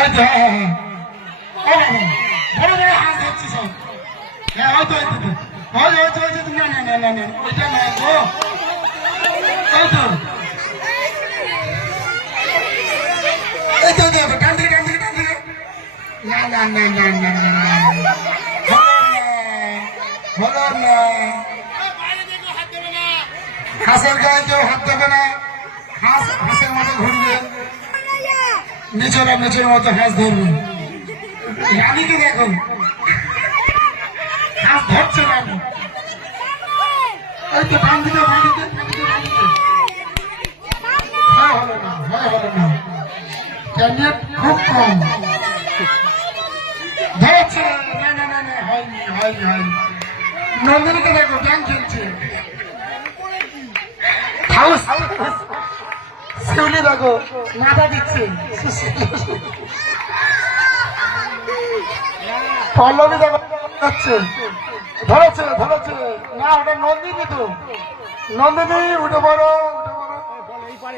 এই তো হ্যাঁ হ্যাঁ বড় বড় হাঁস হচ্ছে সব। হ্যাঁ হয়তো হয়তো হয়তো হয়তো না না না না না ওইটা নয় গো। এই তো এই তো ডান দিকে ডান দিকে ডান দিকে। না না না না না না হলো না। হাঁসের গায়ে কেউ হাত দেবে না। হাঁস হাঁসের মতো ঘুরবে, নিজেরা নিজের মতো হাঁস ধরবে। রানীকে দেখো হাঁস ধরছে রানী। এই তো ডান দিকে বাঁ দিকে হলো না হলো না। ক্যান্ডিডেট খুব কম ধরছে। না না না না হয়নি হয়নি হয়নি। নন্দিনীকে দেখো ব্যাংক খেলছে। শিউলি দেখো মাথা দিচ্ছে। পল্লবী দেখো ধরেছে ধরেছে। না ওটা নন্দিনী তো। নন্দিনী উঠে পড়ো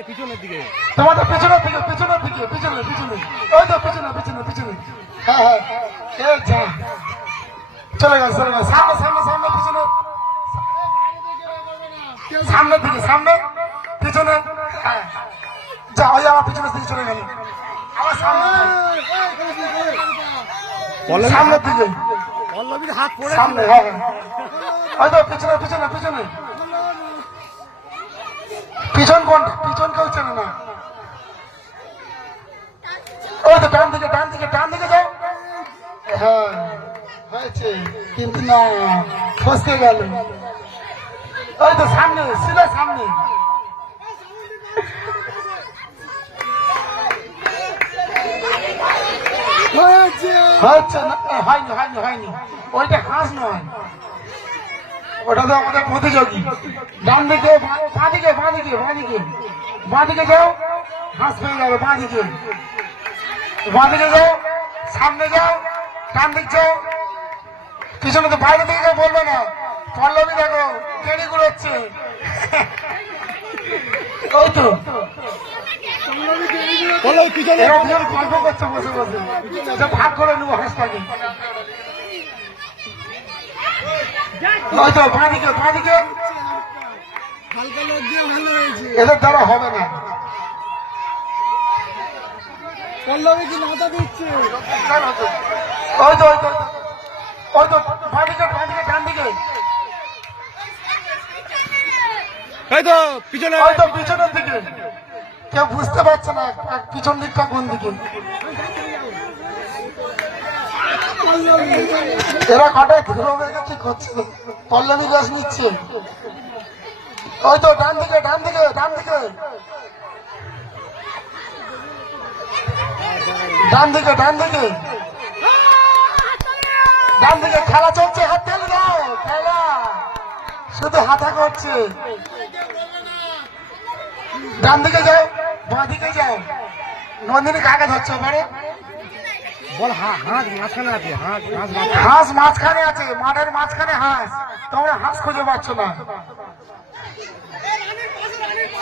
পিছনের দিকে, তোমাদের পেছনের দিকে পেছনের দিকে পিছনে পিছনে। ওই তো পিছনে পিছনে পিছনে। হ্যাঁ হ্যাঁ চলে গেল চলে গেল। সামনে সামনে সামনে পিছনে সামনের দিকে সামনে পিছনে। হ্যাঁ যা ওই আমার পিছনের দিকে চলে গেল। আমার সামনে সামনের দিকে পল্লবীর হাত পড়ে সামনে। হ্যাঁ ওই তো পিছনে পিছনে পিছনে। পিছন কোনটা? পিছন কেউ চেনে না। ওই তো ডান দিকে ডান দিকে ডান দিকে যাও। হ্যাঁ হয়েছে কিন্তু না ফসকে গেল। ওই তো সামনে সিধা সামনে। হচ্ছে না হয়নি হয়নি হয়নি। ওইটা হাঁস নয়, ওটা তো আমাদের প্রতিযোগী। ডান দিকে বাঁ দিকে বাঁ দিকে বাঁ দিকে বাঁ দিকে যাও হাঁস পেয়ে যাবে। বাঁ দিকে বাঁ দিকে যাও সামনে যাও ডান দিক যাও পিছনে। তো বাইরে থেকে কেউ বলবে না। পল্লবী দেখো কেড়ি ঘুরোচ্ছে। ওই তো পিছনে গল্প করছে বসে বসে যে ভাগ করে নেবো হাঁসটাকে। ওই তো বাঁ দিকে বাঁ দিকে। এদের দ্বারা হবে না। পল্লবী কি মাথা দিচ্ছে? ওই তো ওই তো ওই তো বাঁ দিকে বাঁ দিকে ডান দিকে। এই তো পিছনে, ওই তো পিছনের দিকে। কেউ বুঝতে পারছে না পিছন দিকটা কোন দিকে। এরা কটায় কি করছে? পল্লবী গাছ নিচ্ছে। ওই তো ডান দিকে ডান দিকে ডান দিকে ডান দিকে ডান দিকে ডান দিকে। খেলা চলছে, হাত ঠেলে দাও। খেলা শুধু হাতা করছে। ডান দিকে যাও বাঁ দিকে যাও। নন্দিনী কাকে ধরছো পারে? বল হাঁস মাঝখানে আছে, হাঁস মাঝখানে আছে, মাঠের মাঝখানে হাঁস। তোমরা হাঁস খুঁজে পাচ্ছ না।